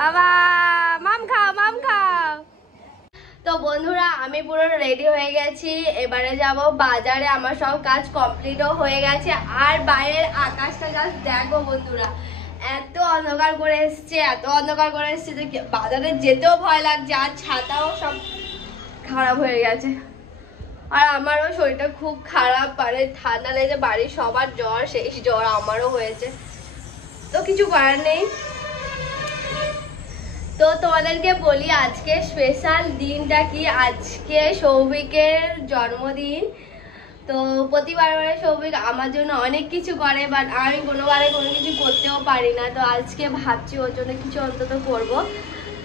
বাবা মাম খাও মাম খাও। তো বন্ধুরা আমি পুরো রেডি হয়ে গেছি, এবারে যাব বাজারে। আমার সব কাজ কমপ্লিটও হয়ে গেছে। আর বাইরের আকাশটা জাস্ট দেখো বন্ধুরা, এত অন্ধকার করে এসছে, এত অন্ধকার করে এসছে যে বাজারে যেতেও ভয় লাগছে। আর ছাতাও সব খারাপ হয়ে গেছে। আর আমারও শরীরটা খুব খারাপ, মানে ঠান্ডা লেগে বাড়ির সবার জ্বর, সেই জ্বর আমারও হয়েছে। তো কিছু করার নেই। তো তোমাদেরকে বলি আজকে স্পেশাল দিনটা কি। আজকে সৌভিকের জন্মদিন। তো প্রতিবার সৌভিক আমার জন্য অনেক কিছু করে, বাট আমি কোনোবারে কোনো কিছু করতেও পারি না। তো আজকে ভাবছি ওর জন্য কিছু অন্তত করব।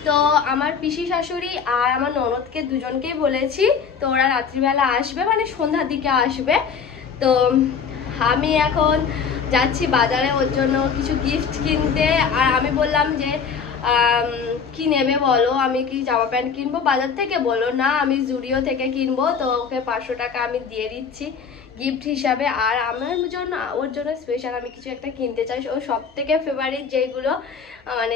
তো আমার পিসি শাশুড়ি আর আমার ননদকে দুজনকেই বলেছি, তো ওরা রাত্রিবেলা আসবে, মানে সন্ধ্যার দিকে আসবে। তো আমি এখন যাচ্ছি বাজারে ওর জন্য কিছু গিফট কিনতে। আর আমি বললাম যে কি নেবে বলো, আমি কি জামা প্যান্ট কিনবো বাজার থেকে? বলো না আমি জুডিও থেকে কিনবো। তো ওকে 500 টাকা আমি দিয়ে দিচ্ছি গিফট হিসাবে। আর আমার জন্য, ওর জন্য স্পেশাল আমি কিছু একটা কিনতে চাই। ও সব থেকে ফেভারিট যেগুলো, মানে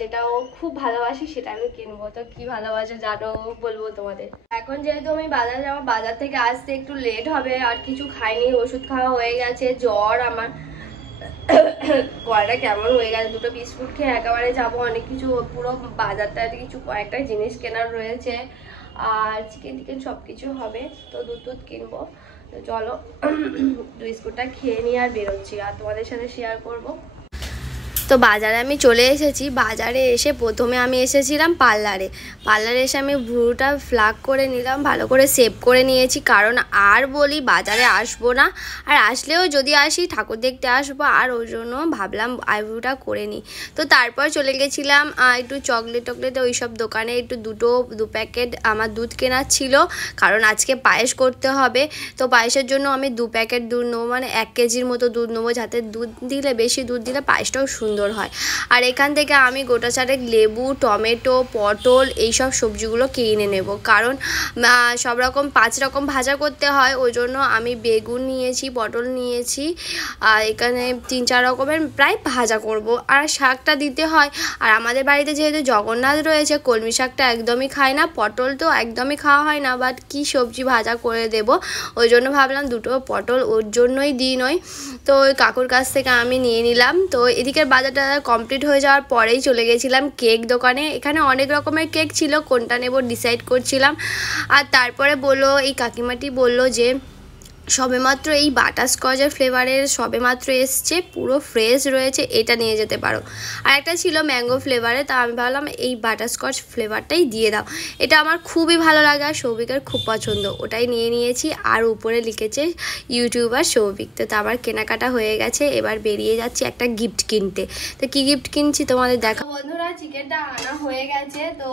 যেটা ও খুব ভালোবাসে সেটা আমি কিনবো। তো কি ভালোবাসে জানো বলবো তোমাদের। এখন যেহেতু আমি বাজার যাবো, বাজার থেকে আসতে একটু লেট হবে। আর কিছু খাইনি, ওষুধ খাওয়া হয়ে গেছে, জ্বর আমার, গলাটা কেমন হয়ে গেছে। দুটো বিস্কুট খেয়ে একেবারে যাবো। অনেক কিছু পুরো বাজারটা কিছু কয়েকটা জিনিস কেনার রয়েছে, আর চিকেন টিকেন সব কিছু হবে। তো দুধ কিনবো। তো চলো বিস্কুটটা খেয়ে নিয়ে আর বেরোচ্ছি, আর তোমাদের সাথে শেয়ার করবো। তো বাজারে আমি চলে এসেছি। বাজারে এসে প্রথমে আমি এসেছিলাম পার্লারে এসে আমি ভ্রুটা ফ্লাক করে নিলাম, ভালো করে সেভ করে নিয়েছি। কারণ আর বলি বাজারে আসবো না, আর আসলেও যদি আসি ঠাকুর দেখতে আসবো, আর ওই জন্য ভাবলাম আইব্রোটা করে নিই। তো তারপর চলে গেছিলাম একটু চকলেট ওই সব দোকানে, একটু দু প্যাকেট আমার দুধ কেনার ছিল, কারণ আজকে পায়েস করতে হবে। তো পায়েসের জন্য আমি 2 প্যাকেট দুধ নেবো, মানে 1 কেজির মতো দুধ নেবো, যাতে দুধ দিলে বেশি দুধ দিলে পায়েসটাও সুন্দর হয়। আর এখান থেকে আমি গোটা চারেক লেবু, টমেটো, পটল এইসব সবজিগুলো কিনে নেব, কারণ সব রকম 5 রকম ভাজা করতে হয়। ওই জন্য আমি বেগুন নিয়েছি, পটল নিয়েছি, আর এখানে 3-4 রকমের প্রায় ভাজা করব। আর শাকটা দিতে হয়। আর আমাদের বাড়িতে যেহেতু জগন্নাথ রয়েছে, কলমি শাকটা একদমই খায় না, পটল তো একদমই খাওয়া হয় না, বাট কি সবজি ভাজা করে দেব। ওই জন্য ভাবলাম 2টো পটল ওর জন্যই দিই নয়। তো ওই কাকুর কাছ থেকে আমি নিয়ে নিলাম। তো এদিকের বাজারটা কমপ্লিট হয়ে যাওয়ার পরেই চলে গেছিলাম কেক দোকানে। এখানে অনেক রকমের কেক ছিল, কোনটা নেব ডিসাইড করছিলাম। আর তারপরে বললো, এই কাকিমাটি বলল যে সবেমাত্র এই বাটারস্কচের ফ্লেভারের সবেমাত্র এসছে, পুরো ফ্রেশ রয়েছে, এটা নিয়ে যেতে পারো। আর একটা ছিল ম্যাঙ্গো ফ্লেভারে। তা আমি ভাবলাম এই বাটারস্কচ ফ্লেভারটাই দিয়ে দাও, এটা আমার খুবই ভালো লাগে আর সৌভিকের খুব পছন্দ, ওটাই নিয়ে নিয়েছি। আর উপরে লিখেছে ইউটিউবার সৌভিক। তো আমার কেনাকাটা হয়ে গেছে, এবার বেরিয়ে যাচ্ছি একটা গিফট কিনতে। তো কি গিফট কিনছি তোমাদের দেখো। বন্ধুরা চিকেনটা আনা হয়ে গেছে। তো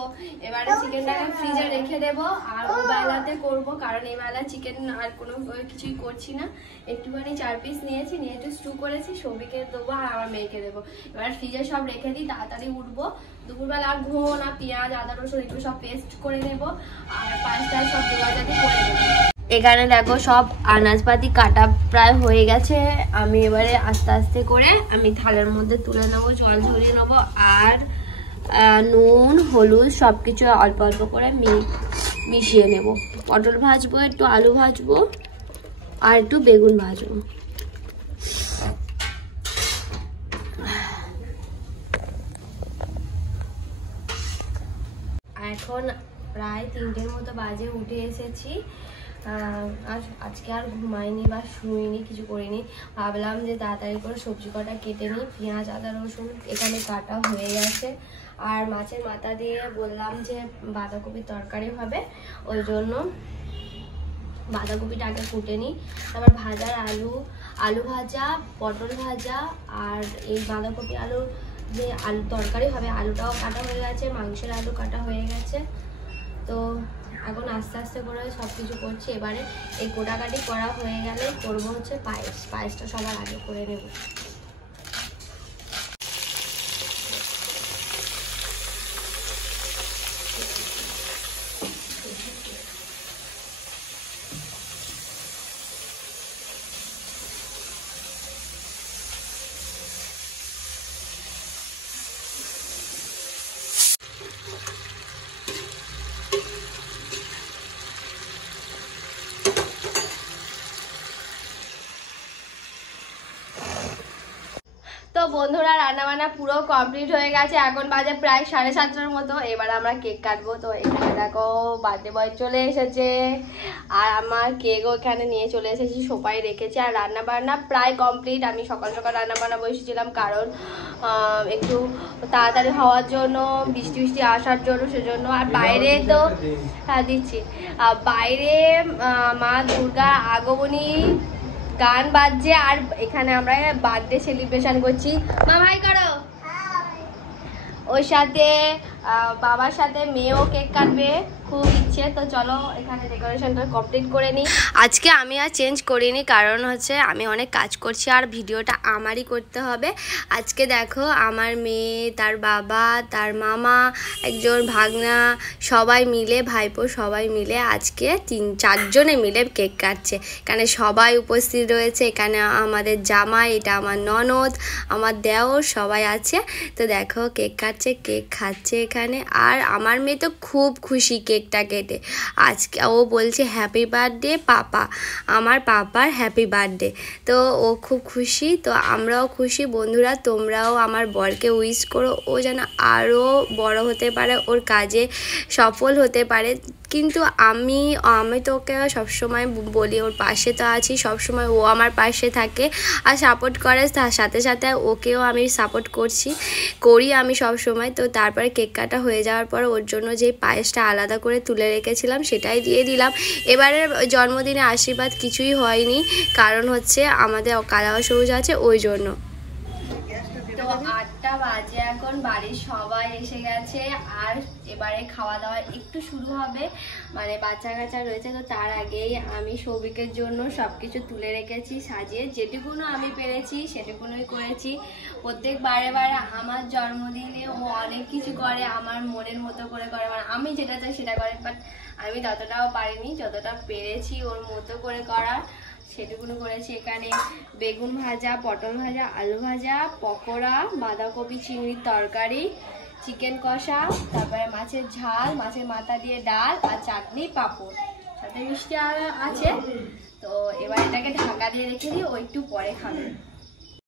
এবারে চিকেনটাকে ফ্রিজে রেখে দেবো, আর ও বেলাতে করবো, কারণ এই বেলা চিকেন আর কোনো কিছুই করছি না। একটুখানি 4 পিস নিয়েছি, নিয়ে একটু স্টু করেছি, সৌভিকে দেবো আর আমার মেয়েকে দেবো। এবার ফ্রিজে সব রেখে দিই, তাড়াতাড়ি উঠবো। দুপুরবেলা আর ঘুমো না, পেঁয়াজ আদা রসুন একটু সব পেস্ট করে নেবো, আর পায়েসটা সব জোগাড়জাতি করে নেবো। এখানে দেখো সব আনাজপাতি কাটা প্রায় হয়ে গেছে। আমি এবারে আস্তে আস্তে করে আমি থালের মধ্যে তুলে নেবো, জল ঝরিয়ে নেবো। আর নুন হলুদ সব কিছু অল্প অল্প করে মিশিয়ে নেব। পটল ভাজবো, একটু আলু ভাজবো, আর একটু বেগুন ভাজবো। এখন প্রায় 3টের মতো বাজে, উঠে এসেছি। আর আজকে আর ঘুমাইনি বা শুইনি, কিছু করিনি। ভাবলাম যে তাড়াতাড়ি করে সবজি কটা কেটে নিই। পেঁয়াজ আদা রসুন এখানে কাটা হয়ে গেছে। আর মাছের মাথা দিয়ে বললাম যে বাঁধাকপির তরকারি হবে, ওই জন্য বাঁধাকপিটা আগে কুটে নিই। তারপর ভাজার আলু ভাজা, পটল ভাজা, আর এই বাঁধাকপি আলুর যে আলু তরকারি হবে, আলুটাও কাটা হয়ে গেছে, মাংসের আলু কাটা হয়ে গেছে। তো এখন আস্তে আস্তে করে সব কিছু করছি। এবারে এই কোটাকাটি করা হয়ে গেলে করবো হচ্ছে পায়েসটা সবার আগে করে নেব। তো বন্ধুরা রান্না বান্না পুরো কমপ্লিট হয়ে গেছে, এখন বাজে প্রায় 7:30টার মতো। এবার আমরা কেক কাটবো। তো এখানে দেখো বার্থডে বয় চলে এসেছে, আর আমার কেকও এখানে নিয়ে চলে এসেছি, সবাই রেখেছি। আর রান্না বান্না প্রায় কমপ্লিট। আমি সকাল সকাল রান্না বান্না বসেছিলাম, কারণ একটু তাড়াতাড়ি হওয়ার জন্য, বৃষ্টি বৃষ্টি আসার জন্য, সেজন্য। আর বাইরে তো দিচ্ছি, বাইরে মা দুর্গা আগমনী গান বাজছে, আর এখানে আমরা বার্থডে সেলিব্রেশন করছি। মা ভাই করো। ওর সাথে বাবার সাথে মেয়েও কেক কাটবে, খুব ইচ্ছে। তো চলো এখানে ডেকোরেশনটা কমপ্লিট করে নিই। আজকে আমি আর চেঞ্জ করিনি, কারণ হচ্ছে আমি অনেক কাজ করছি আর ভিডিওটা আমারই করতে হবে। আজকে দেখো আমার মেয়ে, তার বাবা, তার মামা, একজন ভাগনা, সবাই মিলে, ভাইপো সবাই মিলে আজকে 3-4 জনে মিলে কেক কাটছে। এখানে সবাই উপস্থিত রয়েছে। এখানে আমাদের জামাই, এটা আমার ননদ, আমার দেওর, সবাই আছে। তো দেখো কেক কাটছে, কেক খাচ্ছে এখানে। আর আমার মেয়ে তো খুব খুশি কেকটা কেটে। আজকে ও বলছে হ্যাপি বার্থডে পাপা, আমার পাপার হ্যাপি বার্থডে। তো ও খুব খুশি, তো আমরাও খুশি। বন্ধুরা তোমরাও আমার বরকে উইশ করো, ও যেন আরও বড় হতে পারে, ওর কাজে সফল হতে পারে। কিন্তু আমি তো ওকে সবসময় বলি, ওর পাশে তো আছি সবসময়, ও আমার পাশে থাকে আর সাপোর্ট করে। তার সাথে সাথে ওকেও আমি সাপোর্ট করি আমি সবসময়। তো তারপরে কেক কাটা হয়ে যাওয়ার পর ওর জন্য যে পায়েসটা আলাদা করে তুলে রেখেছিলাম সেটাই দিয়ে দিলাম। এবারের জন্মদিনে আশীর্বাদ কিছুই হয়নি, কারণ হচ্ছে আমাদের কালাওয়া সবুজ আছে, ওই জন্য। তো 8টা বাজে এখন, বাড়ির সবাই এসে গেছে। আর এবারে খাওয়া দাওয়া একটু শুরু হবে, মানে বাচ্চা কাচ্চা রয়েছে। তো তার আগেই আমি সৌভিকের জন্য সবকিছু তুলে রেখেছি সাজিয়ে, যেটুকুনো আমি পেরেছি সেটুকুনোই করেছি। প্রত্যেক বারে আমার জন্মদিনে ও অনেক কিছু করে, আমার মনের মতো করে করে, মানে আমি যেটা চাই সেটা করে। বাট আমি ততটাও পারিনি, যতটা পেরেছি ওর মতো করে করার সেটুকুনো করেছি। এখানে বেগুন ভাজা, পটল ভাজা, আলু ভাজা, পকোড়া, বাঁধাকপি চিংড়ির তরকারি, চিকেন কষা, তারপরে মাছের ঝাল, মাছের মাথা দিয়ে ডাল, আর চাটনি, পাঁপড়, সাথে মিষ্টি আছে। তো এবার এটাকে ঢাকা দিয়ে রেখে দিই, ও একটু পরে খাবে।